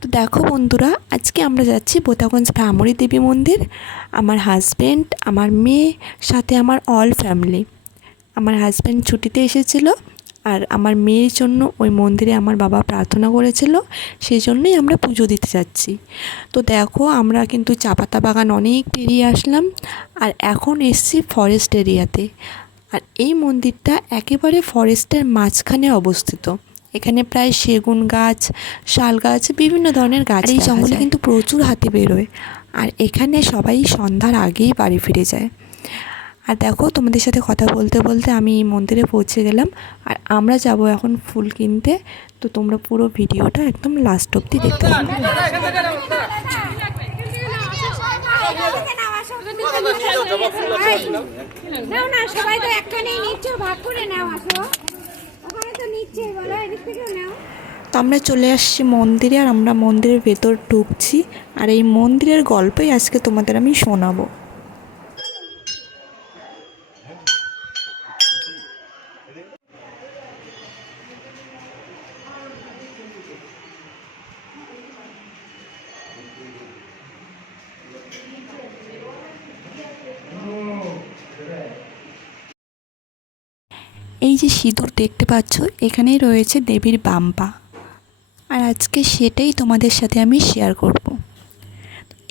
তো দেখো বন্ধুরা, আজকে আমরা যাচ্ছি বোতাগঞ্জ ভ্রামরী দেবী মন্দির। আমার হাজব্যান্ড আমার মেয়ে, সাথে আমার অল ফ্যামিলি আমার হাজব্যান্ড ছুটিতে এসেছিল। আর আমার মেয়ের জন্য ওই মন্দিরে আমার বাবা প্রার্থনা করেছিল সেই জন্যই আমরা পুজো দিতে যাচ্ছি। তো দেখো আমরা কিন্তু চাপাতা বাগান অনেক পেরিয়ে আসলাম আর এখন এসছি ফরেস্ট এরিয়াতে আর এই মন্দিরটা একেবারে ফরেস্টের মাঝখানে অবস্থিত। এখানে প্রায় সেগুন গাছ শাল গাছ বিভিন্ন ধরনের গাছ এই জঙ্গলে কিন্তু প্রচুর হাতি বেরোয়। আর এখানে সবাই সন্ধ্যার আগেই বাড়ি ফিরে যায়। আর দেখো, তোমাদের সাথে কথা বলতে বলতে আমি এই মন্দিরে পৌঁছে গেলাম। আর আমরা যাব এখন ফুল কিনতে। তো তোমরা পুরো ভিডিওটা একদম লাস্ট অবধি দেখতে পাবে তো আমরা চলে আসছি মন্দিরে, আর আমরা মন্দিরের ভেতর ঢুকছি। আর এই মন্দিরের গল্পই আজকে তোমাদের আমি শোনাবো। এই যে সিঁদুর দেখতে পাচ্ছ, এখানেই রয়েছে দেবীর বাম্পা। আর আজকে সেটাই তোমাদের সাথে আমি শেয়ার করব।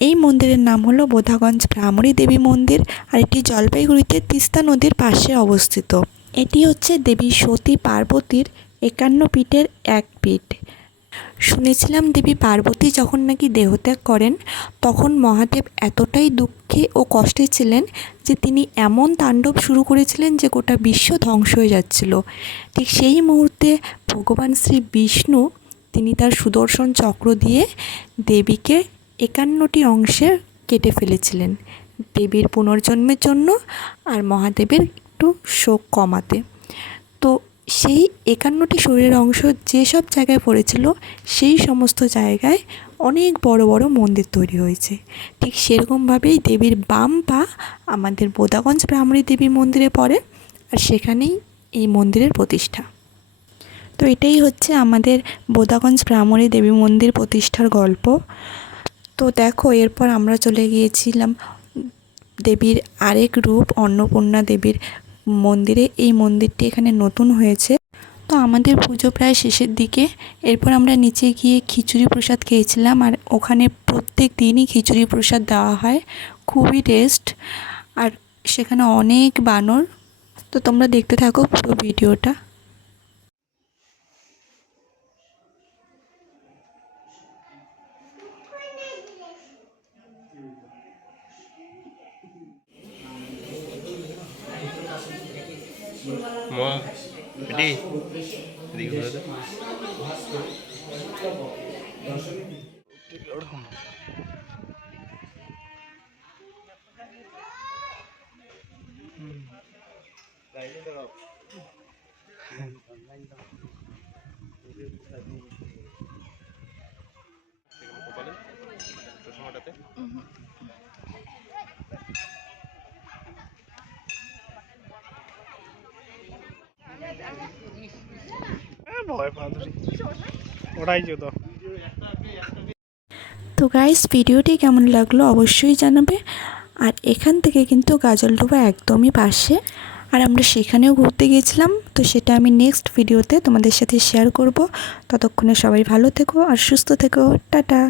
এই মন্দিরের নাম হলো বোধাগঞ্জ ভ্রামরী দেবী মন্দির, আর এটি জলপাইগুড়িতে তিস্তা নদীর পাশে অবস্থিত। এটি হচ্ছে দেবী সতী পার্বতীর একান্ন পীঠের এক পীঠ। শুনেছিলাম দেবী পার্বতী যখন নাকি দেহত্যাগ করেন, তখন মহাদেব এতটাই দুঃখে ও কষ্টে ছিলেন যে তিনি এমন তাণ্ডব শুরু করেছিলেন যে গোটা বিশ্ব ধ্বংস হয়ে যাচ্ছিল। ঠিক সেই মুহূর্তে ভগবান শ্রী বিষ্ণু তিনি তার সুদর্শন চক্র দিয়ে দেবীকে একান্নটি অংশে কেটে ফেলেছিলেন, দেবীর পুনর্জন্মের জন্য আর মহাদেবের একটু শোক কমাতে। তো সেই একান্নটি শরীরের অংশ যেসব জায়গায় পড়েছিল, সেই সমস্ত জায়গায় অনেক বড় বড় মন্দির তৈরি হয়েছে। ঠিক সেরকমভাবেই দেবীর বাম পা আমাদের বোদাগঞ্জ ব্রাহ্মণী দেবী মন্দিরে পড়ে আর সেখানেই এই মন্দিরের প্রতিষ্ঠা। তো এটাই হচ্ছে আমাদের বোদাগঞ্জ ব্রাহ্মণী দেবী মন্দির প্রতিষ্ঠার গল্প। তো দেখো, এরপর আমরা চলে গিয়েছিলাম দেবীর আরেক রূপ, অন্নপূর্ণা দেবীর মন্দিরে, এই মন্দিরটি এখানে নতুন হয়েছে। তো আমাদের পুজো প্রায় শেষের দিকে। এরপর আমরা নিচে গিয়ে খিচুড়ি প্রসাদ খেয়েছিলাম আর ওখানে প্রত্যেক দিনই খিচুড়ি প্রসাদ দেওয়া হয়। খুবই টেস্ট আর সেখানে অনেক বানর। তো তোমরা দেখতে থাকো পুরো ভিডিওটা। মা এটি। কপালে চশমাটাতে ভয় ওটাই তো গাইস ভিডিওটি কেমন লাগল অবশ্যই জানাবে। আর এখান থেকে কিন্তু গাজলডোবা একদমই পাশে। আর আমরা সেখানেও ঘুরতে গিয়েছিলাম, তো সেটা আমি নেক্সট ভিডিওতে তোমাদের সাথে শেয়ার করব। ততক্ষণে সবাই ভালো থেকো আর সুস্থ থেকো। টাটা।